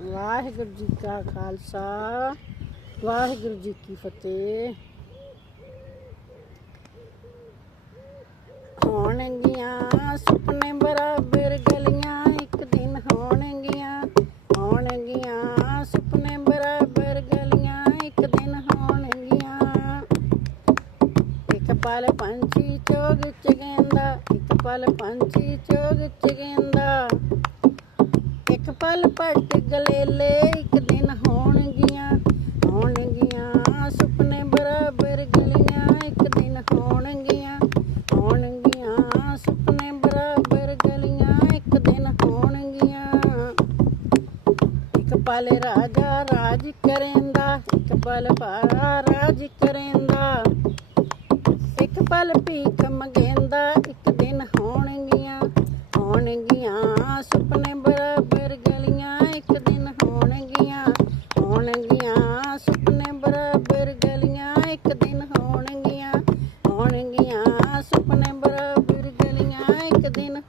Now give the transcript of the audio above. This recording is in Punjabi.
ਵਾਹਿਗੁਰੂ ਜੀ ਕਾ ਖਾਲਸਾ, ਵਾਹਿਗੁਰੂ ਜੀ ਕੀ ਫਤਿਹ। ਹੋਣਗੀਆਂ ਸੁਪਨੇ ਬਰਾਬਰ ਗਲੀਆਂ, ਇੱਕ ਦਿਨ ਹੋਣਗੀਆਂ। ਹੋਣਗੀਆਂ ਸੁਪਨੇ ਬਰਾਬਰ ਗਲੀਆਂ, ਇੱਕ ਦਿਨ ਹੋਣਗੀਆਂ। ਇੱਕ ਪਲ ਪੰਛੀ ਚੋਗ ਚ ਗੇਂਦਾ, ਇੱਕ ਪਲ ਪੰਛੀ ਚੋਗ ਚ ਗੇਂਦਾ। ਪਲ ਪੱਟ ਗਲੇਲੇ ਇੱਕ ਦਿਨ ਹੋਣਗੀਆਂ ਹੋਣਗੀਆਂ। ਸੁਪਨੇ ਬਰਾਬਰ ਗਲੀਆਂ, ਇੱਕ ਦਿਨ ਹੋਣਗੀਆਂ ਹੋਣਗੀਆਂ। ਸੁਪਨੇ ਬਰਾਬਰ ਗਲੀਆਂ, ਇੱਕ ਦਿਨ ਹੋਣਗੀਆਂ। ਇੱਕ ਪਲ ਰਾਜਾ ਰਾਜ ਕਰੇਂਦਾ, ਇੱਕ ਪਲ ਪਾਰਾ ਰਾਜ ਕਰੇਂਦਾ। ਇੱਕ ਪਲ ਭੀਖ ਮੰਗੇਂਦਾ ਇੱਕ ਦਿਨ ਹੋਣਗੀਆਂ ਹੋਣਗੀਆਂ ਸੁਪਨੇ ਬਰਾਬਰ ਗਲੀਆਂ ਇੱਕ ਦਿਨ